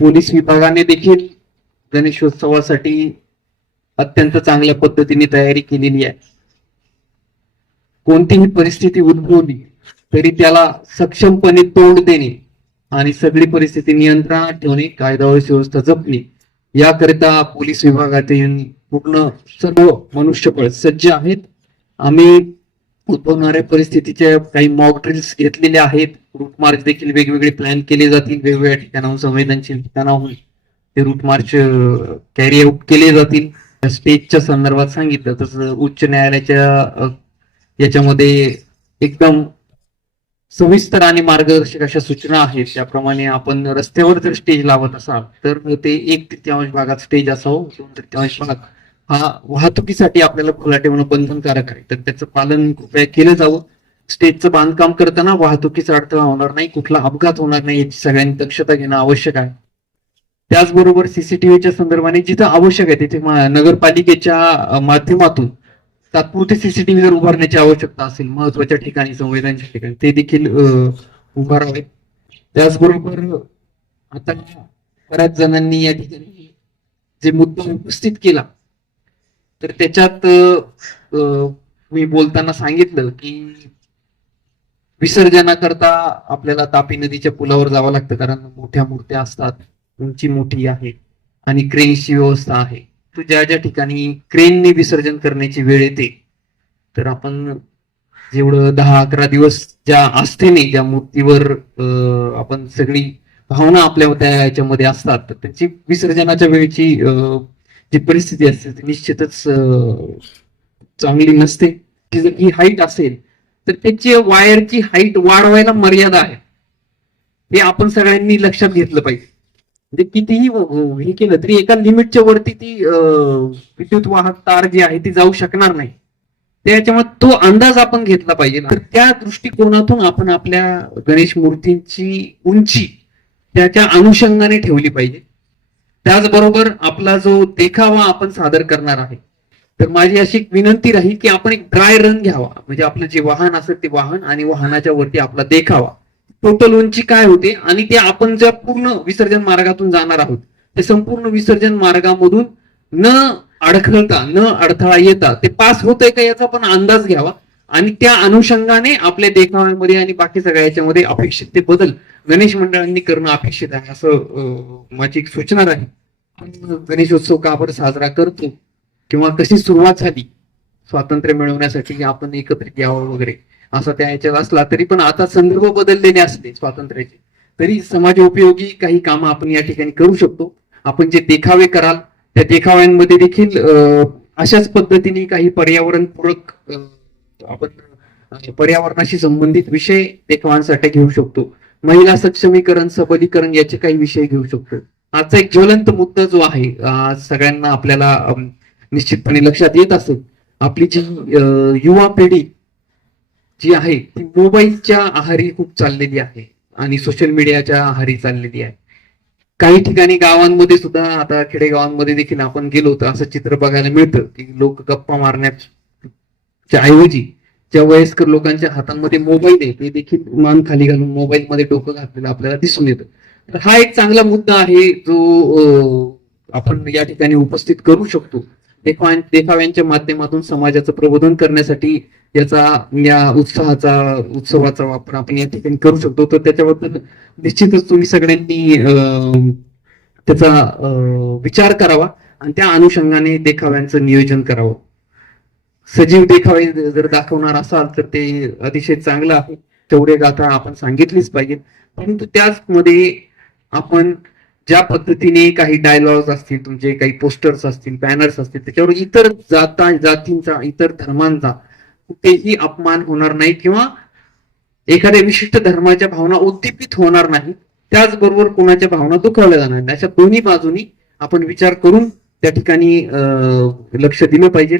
Police विभागाने देखील गणेशोत्सवासाठी अत्यंत चांगल्या पद्धतीने तयारी केलेली आहे. कोणतीही परिस्थिती उद्भवली तरी त्याला सक्षमपणे तोंड देणे आणि सगळी परिस्थिती नियंत्रणात ठेवणे कायदा व व्यवस्था जपणे याकरिता पोलीस विभागातील पूर्ण सर्व मनुष्यबळ सज्ज आहेत. आम्ही उद्भवणाऱ्या परिस्थितीच्या काही मॉक ड्रिल्स घेतलेल्या आहेत. रूट मार्च देखील वेगवेगळे प्लॅन केले जातील. वेगवेगळ्या ठिकाणाहून संवेदनशील ठिकाणाहून ते रूट मार्च कॅरी आउट केले जातील. स्टेजच्या संदर्भात सांगितलं. तसं उच्च न्यायालयाच्या याच्यामध्ये एकदम सविस्तर आणि मार्गदर्शक अशा सूचना आहेत. त्याप्रमाणे आपण रस्त्यावर जर स्टेज लावत असाल तर ते एक तृतीयांश भागात स्टेज असावं. दोन तृतीयांश भागात हा वाहतुकीसाठी आपल्याला खुला ठेवणं बंधनकारक आहे. तर त्याचं पालन कृपया केलं जावं. स्टेजचं बांधकाम करताना वाहतुकीचा अडथळा होणार नाही कुठला अपघात होणार नाही याची सगळ्यांनी दक्षता घेणं आवश्यक आहे. त्याचबरोबर सीसीटीव्हीच्या संदर्भाने जिथं आवश्यक आहे तिथे नगरपालिकेच्या माध्यमातून तात्पुरते सीसीटीव्ही जर उभारण्याची आवश्यकता असेल महत्त्वाच्या ठिकाणी संवेदनशील ठिकाणी ते देखील उभारावे. त्याचबरोबर आता बऱ्याच जणांनी या ठिकाणी जे मुद्दा उपस्थित केला तर त्याच्यात अ, मी बोलताना सांगितलं की विसर्जनाकरता आपल्याला तापी नदीच्या पुलावर जावं लागतं कारण मोठ्या मूर्त्या असतात उंची मोठी आहे आणि क्रेनची व्यवस्था आहे. तू ज्या ज्या ठिकाणी क्रेनने विसर्जन करण्याची वेळ येते तर आपण जेवढं दहा अकरा दिवस ज्या आस्थेने ज्या मूर्तीवर आपण सगळी भावना आपल्या त्या याच्यामध्ये असतात तर त्याची विसर्जनाच्या वेळेची जी परिस्थिती असते ती निश्चितच चांगली नसते. ती जर ही हाईट असेल तर त्याची वायरची हाईट वाढवायला मर्यादा आहे. हे आपण सगळ्यांनी लक्षात घेतलं पाहिजे. म्हणजे कितीही हे केलं तरी एका लिमिटच्या वरती ती विद्युत वाहक तार जी आहे ती जाऊ शकणार नाही. त्याच्यामुळे तो अंदाज आपण घेतला पाहिजे. तर त्या दृष्टिकोनातून आपण आपल्या गणेश मूर्तींची उंची त्याच्या अनुषंगाने ठेवली पाहिजे. त्याचबरोबर आपला जो देखावा आपण सादर करणार आहे तर माझी अशी विनंती राहील की आपण एक ड्राय रन घ्यावा. म्हणजे आपलं जे वाहन असेल ते वाहन आणि वाहनाच्या वरती आपला देखावा. टोटल उंची काय होते आणि ते आपण ज्या पूर्ण विसर्जन मार्गातून जाणार आहोत ते संपूर्ण विसर्जन मार्गामधून न अडखळता न अडथळा येता ते पास होतंय का याचा पण अंदाज घ्यावा. आणि त्या अनुषंगाने आपल्या देखाव्यामध्ये आणि बाकी सगळ्या याच्यामध्ये अपेक्षित ते बदल गणेश मंडळांनी करणं अपेक्षित आहे असं माझी एक सूचना राहील. आपण गणेशोत्सव का आपण साजरा करतो? किंवा कशी सुरुवात झाली? स्वातंत्र्य मिळवण्यासाठी आपण एकत्रित यावं वगैरे असा त्या याच्यात असला तरी पण आता संदर्भ बदललेले असले स्वातंत्र्याचे तरी समाज उपयोगी काही कामं आपण या ठिकाणी करू शकतो. आपण जे देखावे कराल त्या देखाव्यांमध्ये देखील अशाच पद्धतीने काही पर्यावरणपूरक आपण पर्यावरणाशी संबंधित विषय देखावांसाठी घेऊ शकतो. महिला सक्षमीकरण सबलीकरण याचे काही विषय घेऊ शकतो. आजचा एक ज्वलंत मुद्दा जो आहे सगळ्यांना आपल्याला निश्चितपणे लक्षात येत असेल. आपली जी युवा पिढी जी आहे ती मोबाईलच्या आहारी खूप चाललेली आहे आणि सोशल मीडियाच्या आहारी चाललेली आहे. काही ठिकाणी गावांमध्ये सुद्धा आता खेडेगावांमध्ये देखील आपण गेलो तर असं चित्र बघायला मिळतं की लोक गप्पा च्या ऐवजी ज्या वयस्कर लोकांच्या हातांमध्ये मोबाईल आहे ते देखील मान खाली घालून मोबाईल मध्ये डोकं घातलेलं आपल्याला दिसून येतं. तर हा एक चांगला मुद्दा आहे जो आपण या ठिकाणी उपस्थित करू शकतो. देखावा देखाव्यांच्या माध्यमातून समाजाचं प्रबोधन करण्यासाठी याचा या उत्साहाचा उत्सवाचा वापर आपण या ठिकाणी करू शकतो. तर त्याच्याबद्दल निश्चितच तुम्ही सगळ्यांनी त्याचा अं, विचार करावा आणि त्या अनुषंगाने देखाव्यांचं नियोजन करावं. सजीव देखावे जर दाखवणार असाल तर ते अतिशय चांगलं आहे. तेवढे गाथा आपण सांगितलीच पाहिजे परंतु त्याचमध्ये आपण ज्या पद्धतीने काही डायलॉग्स असतील तुमचे काही पोस्टर्स असतील बॅनर्स असतील त्याच्यावर इतर जाता जातींचा इतर धर्मांचा कुठेही अपमान होणार नाही किंवा एखाद्या विशिष्ट धर्माच्या भावना उद्दीपित होणार नाही. त्याचबरोबर कोणाच्या भावना दुखावल्या जाणार नाही अशा दोन्ही बाजूनी आपण विचार करून त्या ठिकाणी अं, लक्ष दिलं पाहिजे.